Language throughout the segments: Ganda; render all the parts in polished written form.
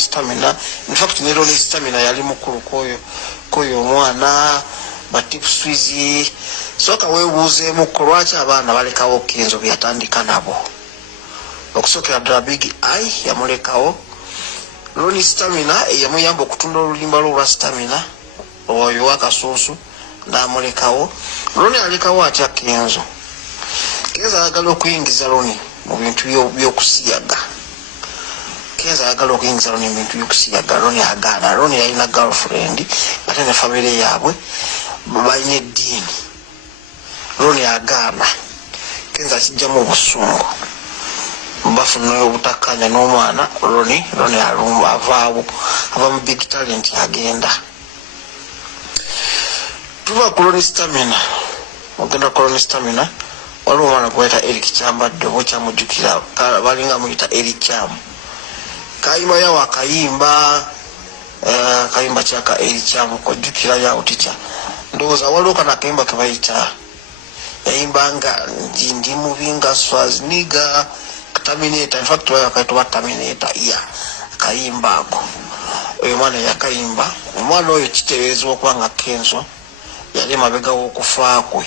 Ronie Stamina. In fact ne Ronie Stamina yali mukulu koyo omwana batipu Swizzy. Soka weebuuzeemu ko lwaki abaana balekawo Kenzo byatandika nabo. Okusookera ddala Big Eye yamulekawo. Ronie Stamina yamuyamba okutunda olulimba lwa Stamina oyo wakasuusu n'amulekawo. Ronie alekawo atya Kenzo. Kenzo ayagala okuyingiza Ronie mu bintu by'okusiyaga. Kenzo ayagala okuyingiza Ronie mu bintu by'okusiyaga. Ronie agaana. Ronie yalina girlfriend ate ne famire yaabwe balina eddiini. Ronie agaana. Kenzo akijjamu obusungu. Bafuna obutakkaanya n'omwana Ronie alumba avaawo ava mu big talent agenda. Tuva ku Ronie Stamina. Ogenda ku Ronie Stamina waliwo omwana gwayita Eric Kyambadde oba okyamujjukira balinga muyita Eric Kyam. Kayimba yawo akayimba kayimba kyaka Eric Kyam kojjukira yawo tica. Ndowooza waliwo kana akayimba ke bayita yayimba nga ndi mubi nga Swaz niga Terminator. In fact wakaitwa Terminator akayimba ako. Oyo mwana yakayimba. Omwana oyo kitereezebwa okuba nga Kenzo yali mabega w'okufa kwe.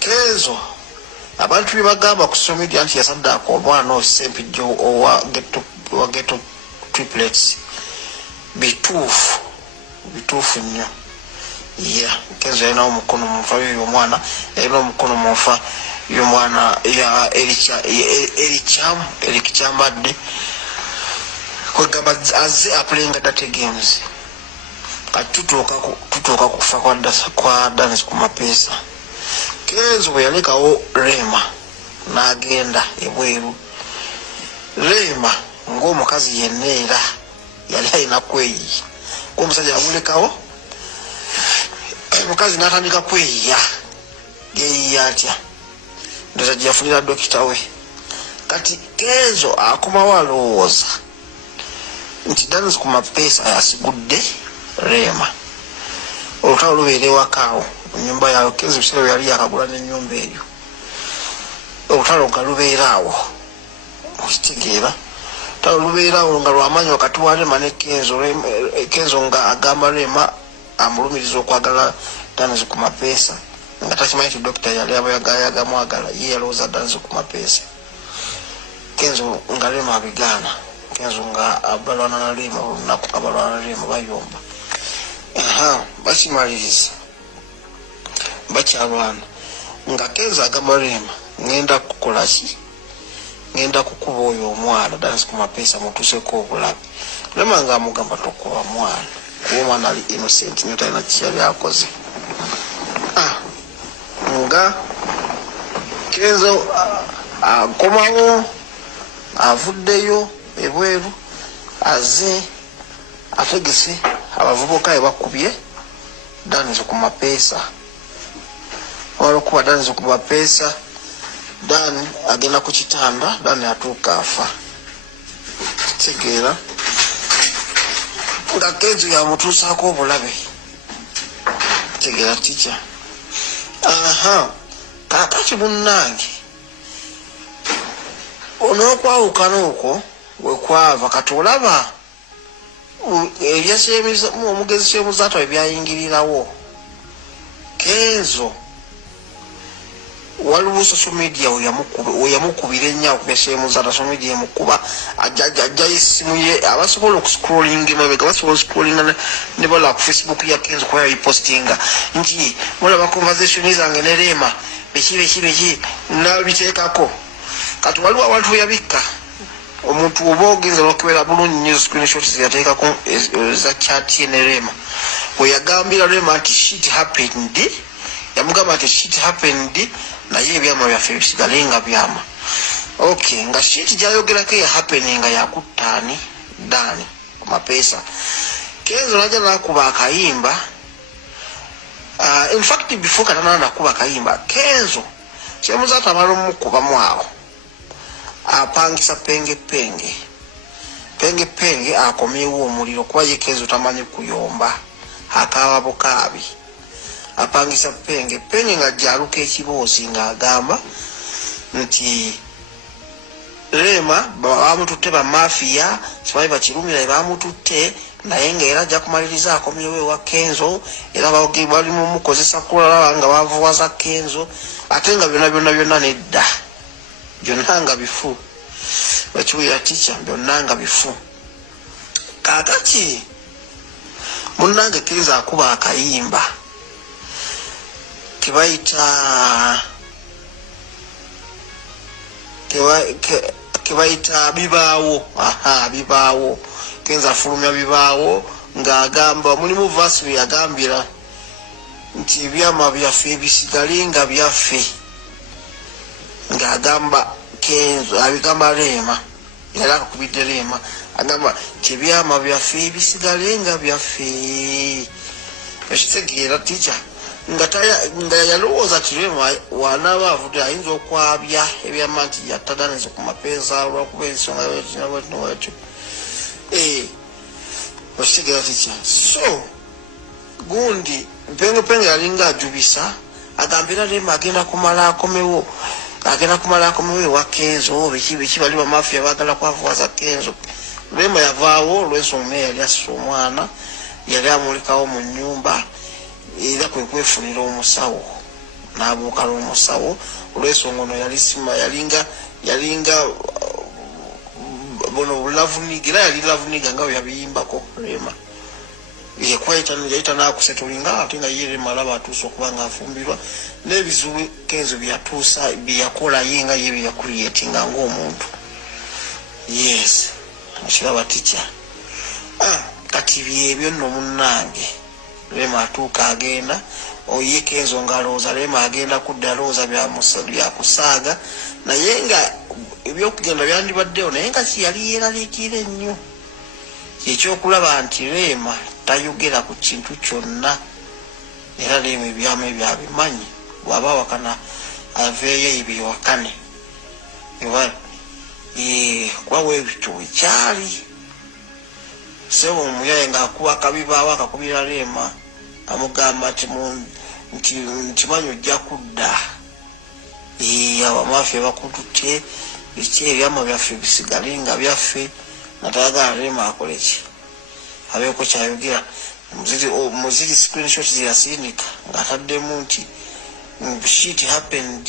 Kenzo abantu bebagamba ku social media nti yasaddaako omwana oyo Sempijjo owa Ghetto Triplets bituufu nnyo. Kenzo yalina omukono mu nfa y'oyo omwana, yalina omukono mu nfa y'omwana ya Eric Kyambadde kwegamba azze aplayinga data games. Kati tutuuka kufa kwa dance ku mapeesa. Kenzo bwe yalekawo Rema n'agenda ebweru. Rema ng'omukazi yenna era yali alina kweyiya. Ng'omusajja yamulekawo omukazi n'atandika kweyiya. Yeeyiya atya? Ndowooza gye yafunira dokita we. Kati Kenzo akomawo alowooza nti dance ku mapeesa yasigudde Rema. Olutalo lubeera ewakaawo mu nnyumba yawe. Kenzo ebiseera yali yakagula n'ennyumba eyo. Olutalo nga lubeeraawo. Okitegeera? Olutalo lubeeraawo nga lw'amaanyi wakati wa Rema ne Kenzo. Kenzo nga agamba Rema amulumiriza okwagala dance ku mapeesa nga takimanyi ti dokita yali abayagamwagala ye yalowooza dance ku mapeesa. Kenzo nga Rema abigaana. Kenzo nga abalwana na Rema olunaku abalwana na Rema bayomba. Bakimaliriza bakyalwana nga Kenzo agamba Rema ngenda kukola ki? Ngenda kukuba oyo omwana dance ku mapeesa mutuuseko obulabe. Rema nga amugamba tokuba mwana kuba omwana ali innocent nyo talina kiyali akoze. Nga Kenzo akomawo avuddeyo ebweru azze ategese abavubuka ebakubye dance ku mapeesa. Olwokuba dance ku mapeesa Dan agenda ku kitanda. Dan atuuka afa. Kitegeera nga Kenzo yamutuusaako obulabe. Kitegeera tica. Kakati munnange onookwawukana okwo wekwava kati olaba omugezi Ssemuzaata ebyayingirirawo. Kenzo waliwo social media weyamukubira ennyo okubya Ssemuzaata. Social media emukuba ajjayo essimu ye abasobola okuscrollinga emabega basobola okuscrollinga ne bala ku Facebook ya Kenzo kuba yayipostinga nti mulaba conversation zange ne Rema biki nabiteekako. Kati waliwo abantu yabikka omuntu oba ogenza n'okubera bulungi nnyo screenshots yateekako za chat ye ne Rema we yagambira Rema nti shit happened. Yamugamba nti shit happened naye ebyama byaffe bisigale nga byama. Okay, nga shit gyayogerako ya happening nga yakuttaani Dani ku mapeesa. Kenzo najja n'akuba akayimba. In fact before katana nakuba akayimba Kenzo Ssemuzaata amala omukubamu awo apangisa penge akomyewo omuliro kuba ye Kenzo tamanyi kuyomba akaaba bukaabi. Apangisa penge nga jjaluka ekiboozi ng'agamba nti Rema bamututte ba mafia sibayi bakirumira bamututte naye ng'era ajja kumalirizaako muyobe wa Kenzo era bali mu mukozesa kulala nga bavuwaza Kenzo ate nga byonna nedda byonna nga bifu bakiwulira teacher byonna nga bifu kaakati munnange Kenzo akuba akayimba kebayita bibaawo bibaawo Kenzo afulumya bibaawo ng'agamba mulimu verse bye yagambira nti ebyama byaffe ebisigale nga byaffe ng'agamba Kenzo abigamba Rema yali akakubidde Rema agamba nti ebyama byaffe ebisigale nga byaffe ekitegeera teacher nga yalowooza ti Rema wanaaba avudde ayinza okwabya ebyama nti yatadanise ku mapeesa olwakuba ensonga wetyo okitegeera teacher so gundi mpenge yalinga ajubisa agambira Rema agenda kumala akomewo ewa Kenzo biki bali bamafia bagala kwavuwaza Kenzo Rema yavaawo olw'ensonga yali asisa omwana yali amulikawo mu nnyumba era kwe kwefunira omusawo n'abuuka n'omusawo olw'ensonga ono yalinga bono bulavuniga era yali lavuniga nga yabiyimbako Rema yayita n'akusetolinga ate nga ye Rema alaba atuusa okuba nga afumbirwa n'ebizibu Kenzo byatuusa byeyakola ye nga ye byeyakuliyetinga ng'omuntu yes akiraba teacher kati byebyo nno munnange Rema atuuka agenda oye Kenzo ng'alowooza Rema agenda kudda alowooza byakusaaga naye nga ebyokugenda byandibaddeyo naye nga yali yeeraliikira ennyo ekyokulaba nti Rema tayogera ku kintu kyonna era Rema ebyama ebyabimanyi bw'aba wakana aveeyo ebyewakane kuba weebityo wekyali sebo omuyaye ng'akuba akabibaawo akakubira Rema amugamba nti manyi ojja kudda abamafia bakututte biki ebyama byaffe bisigale nga byaffe nga tayagala Rema akoleki abeeko kyayogera muziri screenshot zeyasindika ng'ataddemu nti shit happened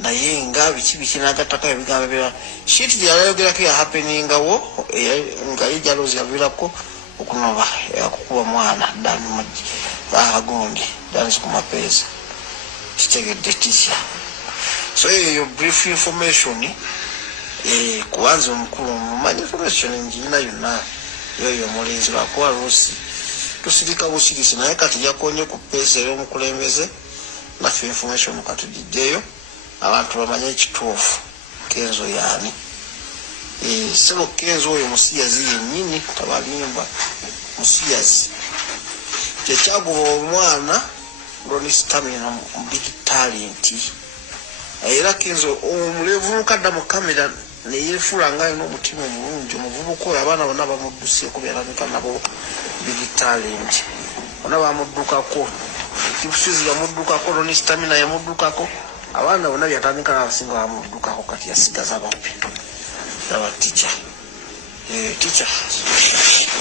naye nga biki n'agattako ebigambo bira shit gyeyayogerako yahappeningawo nga ye jalozi yaviirako okunoba yakukuba mwana gundi dansi ku mapeesa kitegedde teacher so eyo brief information kubanza omukulu mumanyi information njirina yonna yoyo mulenzi lwakuba luusi tusirika busirisi naye kati yakonye ku peesa ey'omukulembeze naffe information katugijjeyo abantu bamanye ekituufu Kenzo yaani sebo Kenzo oyo musiyazi yennyini tabalimba musiyazi kyekyaguba omwana Ronie stamina big talent era Kenzo omulevu mukadda mu kamera neyefuula nga alina omutima omulungi omuvubuka oyo abaana bonna bamudduse kubeeranika nabo big talent bonna bamuddukako Swizzy yamuddukako Ronie stamina yamuddukako abaana bonna byatandika n'abasinga bamuddukako kati yasigaza bape aba teacher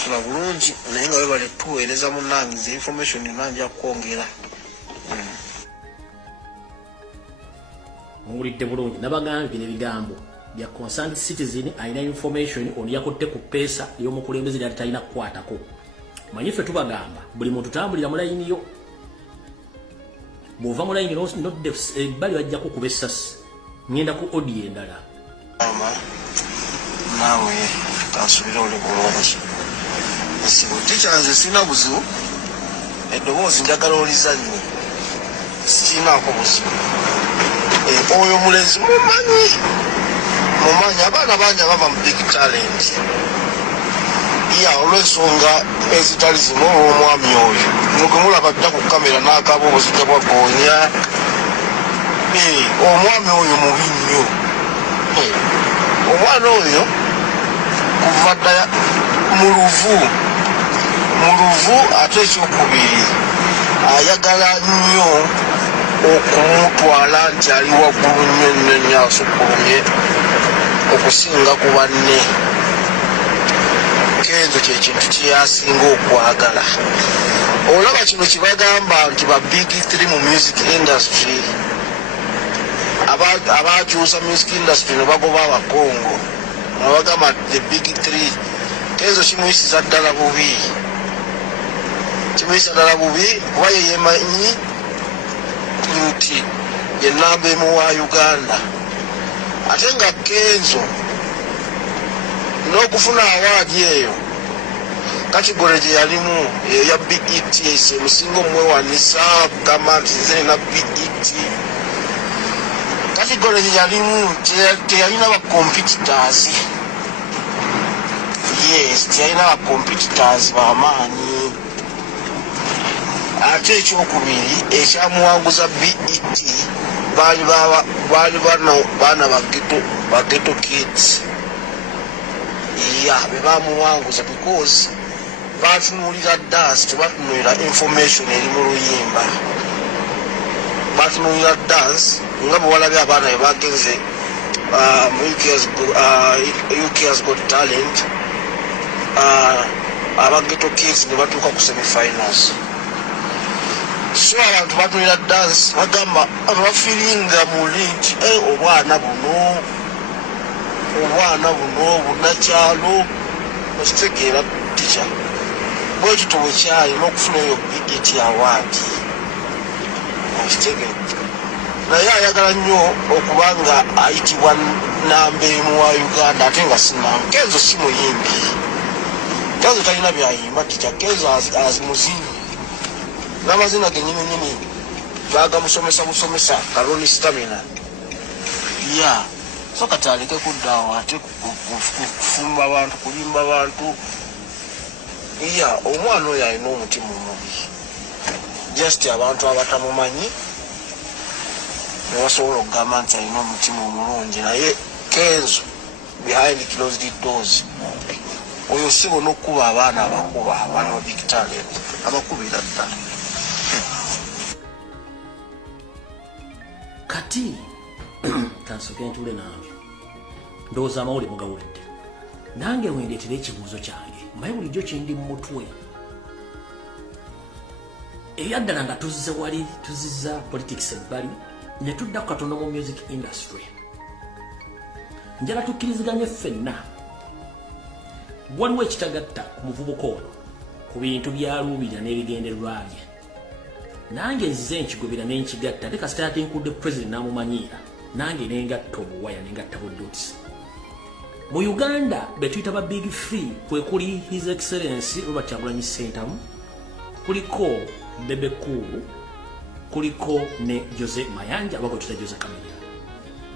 tula bulungi naye nga webale tuweereza munnangiza information nanja kwongera Ongulidde bulungi nabagambye n'ebigambo bya concerned citizen alina information on yakotte ku peesa y'omukulembeze lyali talina kukwatako manyi ffe tubagamba buli muntu tambulira mu layini yo bw'ova mu layini ebbali bajja kukuba essasi ngenda ku audio endala naawe kansubira oli bulungi esibu tikyanze sirina buzibu eddoboozi njagala olizannye sikirinaako buzibu oyo mulenzi mumanyi abaana bangi bava mu big talent olw'ensonga ezitali zimu olw'omwami oyo mugemulaba dda ku kamera n'akaaba obuzijja bwa goonya omwami oyo mubi nnyo omwana oyo kuva ddala mu luvu ate ekyokubiri ayagala nnyo okumutwala nti ali waggulu nnyo nnyo nnyo Afulumye okusinga ku banne. Kenzo kyekintu kyeyasinga okwagala. Olaba kino kibagamba nti ba big three mu music industry abakyusa music industry ne bagoba abakongo nabagamba the big three. Kenzo kimuyisiza ddala bubi, kimuyisa ddala bubi kuba ye yemanyi nti ye namba emu wa Uganda. Ate nga Kenzo n'okufuna awaadi eyo kategore gye yalimu eya BET emusinga omwewanisa kugamba nti nze nina BET. Kategore gye yalimu teyalina bacompetitors. Yes, teyalina bacompetitors bamaanyi. Ate ekyokubiri ekyamuwanguza BET baali baana bageto kids. Be bamuwanguza because batunulira dance, tebatunulira information eri mu luyimba. Batunulira dance nga bwe walabye abaana be bagenze UK has got talent. Abageto kids ne batuuka ku semi-finals. So abantu batunulira dance bagamba abafiringa muli nti obwana buno bunakyalo okitegeera tica bwe kito bwe kyali n'okufuna eyo BET award okitegeera. Naye ayagala nnyo okubanga ayitibwa namba emu wa Uganda ate nga sinamba. Kenzo si muyimbi, Kenzo talina byayimba tica. Kenzo azimuzini n'amazina ge nyininyini bagamusomesa Ronie stamina. So kati aleke kuddawo ate kufumba abantu, kulimba abantu. Omwana oyo alina omutima omubi, just abantu abatamumanyi ne basobola okugamba nti alina omutima omulungi. Naye Kenzo behind closed doors oyo sibona okuba abaana abakuba abaana big talent abakubira ddala. Kati kansoke ntule nange ndowooza amawulire mugawulidde. Nange wendeetera ekibuuzo kyange mbaye bulijjo kyendi mu mutwe. Eyaddala nga tuzze wali tuzizza politics ebbali ne tudda ku Katonda mu music industry. Njala tukkiriziganye ffenna waliwo ekitagatta ku muvubuka ono ku bintu byaluubirira n'ebigendererwa bye. Nange nzize nkigobera n'enkigatta ate kasita ate nkudde president n'amumanyiira nange nengatta obuwaya nengatta buddotsi. Mu Uganda betuyita ba big three kwe kuli His Excellency Robert Kyagulanyi Ssentamu, kuliko Bebe Cool, kuliko ne Jose Mayanja abako tuta Jose Kamenya.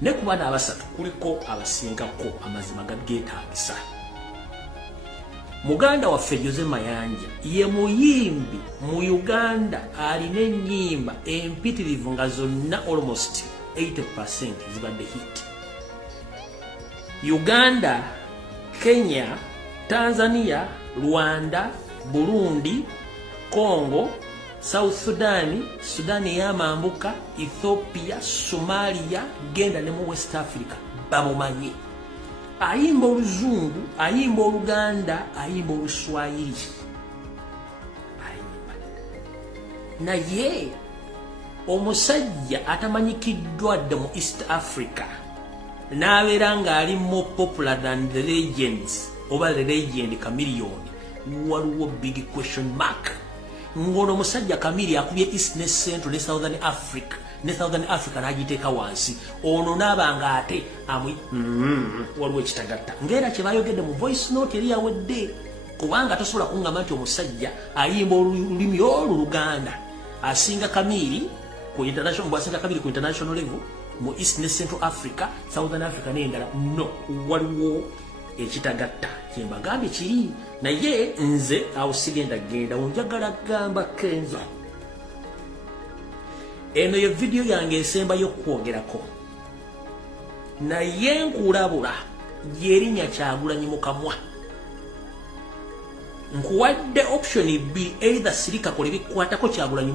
Ne ku bana abasatu kuliko abasingako amazima gageetaagisa. Muganda waffe Jose Mayanja ye muyimbi mu Uganda alina ennyimba empitirivu nga zonna almost 80% zibadde hit. Uganda, Kenya, Tanzania, Rwanda, Burundi, Congo, South Sudan, Sudani y'amambuka, Ethiopia, Somalia, genda ne mu West Africa bamumanyi. Ayimba oluzungu, ayimba oluganda, ayimba oluswahili. Naye omusajja atamanyikiddwa dda mu East Africa n'abeera ng'ali more popular than the legends oba the legend Chameleon, waliwo big question mark. Ngono musajja Chameleon akubye East ne Central ne Southern Africa n'agiteeka wansi. Ono n'abanga ate waliwo ekitagatta. Ng'era kye bayogedde mu voice note eri yawedde, kubanga tosobola kungamba nti omusajja ayimba olulimi oluganda asinga Chameleon ku international, bwasinga Chameleon ku international level mu East ne Central Africa, Southern Africa n'endala. No, waliwo ekitagatta kyembagambye kiri. Naye nze awo sigenda genda onjagala gamba Kenzo. Eno ye video yange esembayo okwogerako, naye nkulabula gyerinnya Kyagulanyi mu kamwa. Nkuwadde option B, either sirika kole bikwatako Kyagulanyi